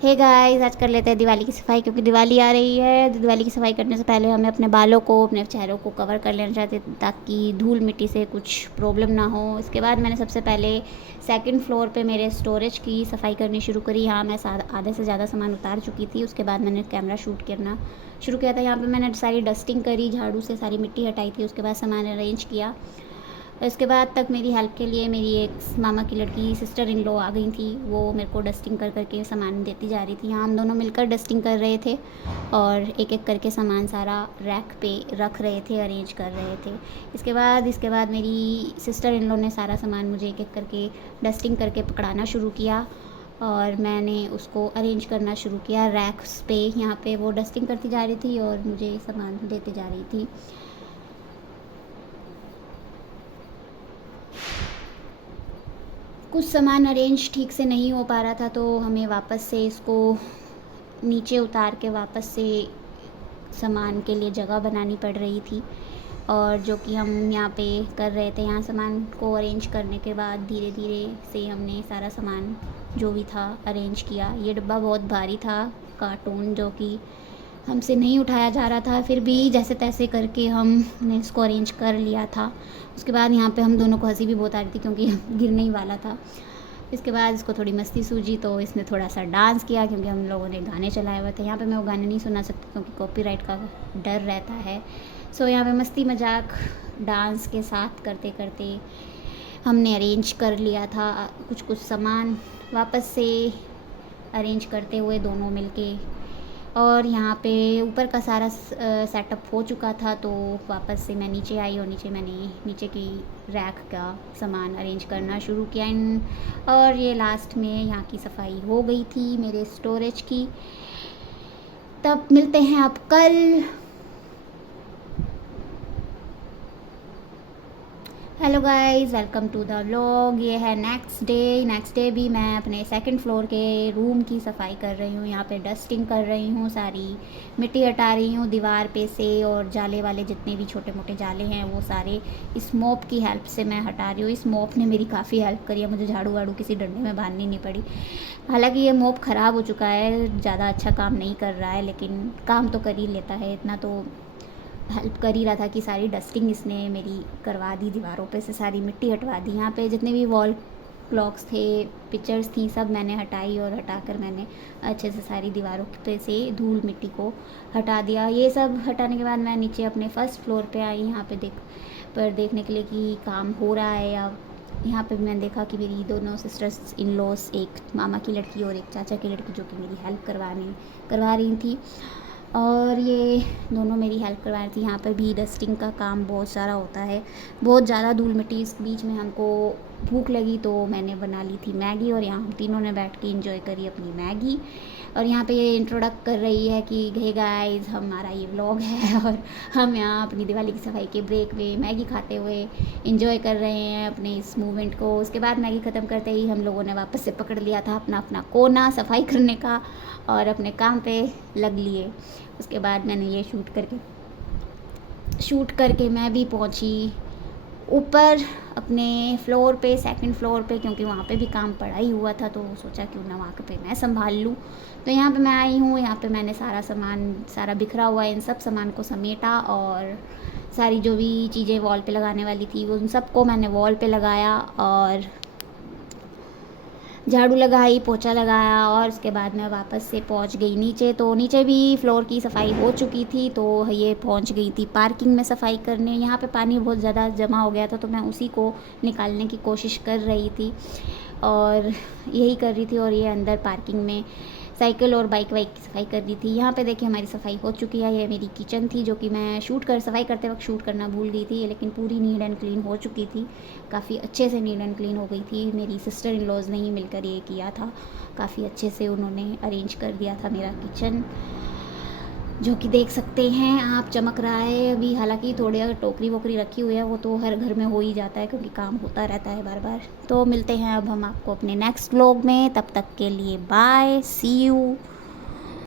Hey guys, आज कर लेते हैं दिवाली की सफाई क्योंकि दिवाली आ रही है। दिवाली की सफाई करने से पहले हमें अपने बालों को, अपने चेहरों को कवर कर लेना चाहते ताकि धूल मिट्टी से कुछ प्रॉब्लम ना हो। इसके बाद मैंने सबसे पहले सेकंड फ्लोर पे मेरे स्टोरेज की सफाई करनी शुरू करी। यहाँ मैं आधे से ज़्यादा सामान उतार चुकी थी। उसके बाद मैंने कैमरा शूट करना शुरू किया था। यहाँ पर मैंने सारी डस्टिंग करी, झाड़ू से सारी मिट्टी हटाई थी। उसके बाद सामान अरेंज किया। इसके बाद तक मेरी हेल्प के लिए मेरी एक मामा की लड़की सिस्टर इन लॉ आ गई थी। वो मेरे को डस्टिंग कर करके सामान देती जा रही थी। यहाँ हम दोनों मिलकर डस्टिंग कर रहे थे और एक एक करके सामान सारा रैक पे रख रहे थे, अरेंज कर रहे थे। इसके बाद मेरी सिस्टर इन लॉ ने सारा सामान मुझे एक एक करके डस्टिंग करके पकड़ाना शुरू किया और मैंने उसको अरेंज करना शुरू किया रैक्स पे। यहाँ पे वो डस्टिंग करती जा रही थी और मुझे सामान देती जा रही थी। कुछ सामान अरेंज ठीक से नहीं हो पा रहा था तो हमें वापस से इसको नीचे उतार के वापस से सामान के लिए जगह बनानी पड़ रही थी। और जो कि हम यहाँ पे कर रहे थे, यहाँ सामान को अरेंज करने के बाद धीरे धीरे से हमने सारा सामान जो भी था अरेंज किया। ये डिब्बा बहुत भारी था, कार्टून जो कि हमसे नहीं उठाया जा रहा था, फिर भी जैसे तैसे करके हमने इसको अरेंज कर लिया था। उसके बाद यहाँ पे हम दोनों को हंसी भी बहुत आ रही थी क्योंकि गिरने ही वाला था। इसके बाद इसको थोड़ी मस्ती सूझी तो इसने थोड़ा सा डांस किया क्योंकि हम लोगों ने गाने चलाए हुए थे। यहाँ पे मैं वो गाने नहीं सुना सकती क्योंकि कॉपीराइट का डर रहता है। सो यहाँ पे मस्ती मजाक डांस के साथ करते करते हमने अरेंज कर लिया था कुछ कुछ सामान वापस से अरेंज करते हुए दोनों मिलके। और यहाँ पे ऊपर का सारा सेटअप हो चुका था तो वापस से मैं नीचे आई और मैंने नीचे की रैक का सामान अरेंज करना शुरू किया। और ये लास्ट में यहाँ की सफाई हो गई थी मेरे स्टोरेज की। तब मिलते हैं अब कल। Hello guys, welcome to the vlog. ये है नेक्स्ट डे भी मैं अपने सेकंड फ्लोर के रूम की सफाई कर रही हूँ। यहाँ पे डस्टिंग कर रही हूँ, सारी मिट्टी हटा रही हूँ दीवार पे से, और जाले वाले जितने भी छोटे मोटे जाले हैं वो सारे इस मोप की हेल्प से मैं हटा रही हूँ। इस मोप ने मेरी काफ़ी हेल्प करी है, मुझे झाड़ू वाड़ू किसी डंडे में बांधनी नहीं पड़ी। हालांकि ये मोप ख़राब हो चुका है, ज़्यादा अच्छा काम नहीं कर रहा है, लेकिन काम तो कर ही लेता है। इतना तो हेल्प कर ही रहा था कि सारी डस्टिंग इसने मेरी करवा दी, दीवारों पे से सारी मिट्टी हटवा दी। यहाँ पे जितने भी वॉल क्लॉक्स थे, पिक्चर्स थी, सब मैंने हटाई और हटाकर मैंने अच्छे से सारी दीवारों पे से धूल मिट्टी को हटा दिया। ये सब हटाने के बाद मैं नीचे अपने फर्स्ट फ्लोर पे आई, यहाँ पे देखने के लिए कि काम हो रहा है। या यहाँ पे मैंने देखा कि मेरी दोनों सिस्टर्स इन लॉस, एक मामा की लड़की और एक चाचा की लड़की, जो कि मेरी हेल्प करवा रही थी और ये दोनों मेरी हेल्प करवा रही थी। यहाँ पर भी डस्टिंग का काम बहुत सारा होता है, बहुत ज़्यादा धूल मिट्टी। इस बीच में हमको भूख लगी तो मैंने बना ली थी मैगी और यहाँ हम तीनों ने बैठ के इंजॉय करी अपनी मैगी। और यहाँ पे ये इंट्रोडक्ट कर रही है कि हे गाइस, हमारा ये व्लॉग है और हम यहाँ अपनी दिवाली की सफाई के ब्रेक में मैगी खाते हुए इंजॉय कर रहे हैं अपने इस मूवमेंट को। उसके बाद मैगी ख़त्म करते ही हम लोगों ने वापस से पकड़ लिया था अपना अपना कोना सफाई करने का और अपने काम पे लग लिए। उसके बाद मैंने ये शूट करके मैं भी पहुंची ऊपर अपने फ्लोर पे, सेकंड फ्लोर पे, क्योंकि वहाँ पे भी काम पड़ा ही हुआ था तो सोचा क्यों ना वहाँ पे मैं संभाल लूँ। तो यहाँ पे मैं आई हूँ, यहाँ पे मैंने सारा सामान, सारा बिखरा हुआ है, इन सब सामान को समेटा और सारी जो भी चीज़ें वॉल पे लगाने वाली थी वो उन सबको मैंने वॉल पे लगाया और झाड़ू लगाई, पोछा लगाया। और उसके बाद मैं वापस से पहुंच गई नीचे। तो नीचे भी फ्लोर की सफाई हो चुकी थी तो ये पहुंच गई थी पार्किंग में सफाई करने। यहाँ पे पानी बहुत ज़्यादा जमा हो गया था तो मैं उसी को निकालने की कोशिश कर रही थी और यही कर रही थी। और ये अंदर पार्किंग में साइकिल और बाइक वाइक की सफाई कर दी थी। यहाँ पे देखिए हमारी सफाई हो चुकी है। ये मेरी किचन थी जो कि मैं सफाई करते वक्त शूट करना भूल गई थी, लेकिन पूरी नीट एंड क्लीन हो चुकी थी, काफ़ी अच्छे से नीट एंड क्लीन हो गई थी। मेरी सिस्टर इन लॉज ने ही मिलकर ये किया था, काफ़ी अच्छे से उन्होंने अरेंज कर दिया था मेरा किचन, जो कि देख सकते हैं आप, चमक रहा है अभी। हालांकि थोड़ी अगर टोकरी वोकरी रखी हुई है वो तो हर घर में हो ही जाता है क्योंकि काम होता रहता है बार बार। तो मिलते हैं अब हम आपको अपने नेक्स्ट व्लॉग में, तब तक के लिए बाय, सी यू।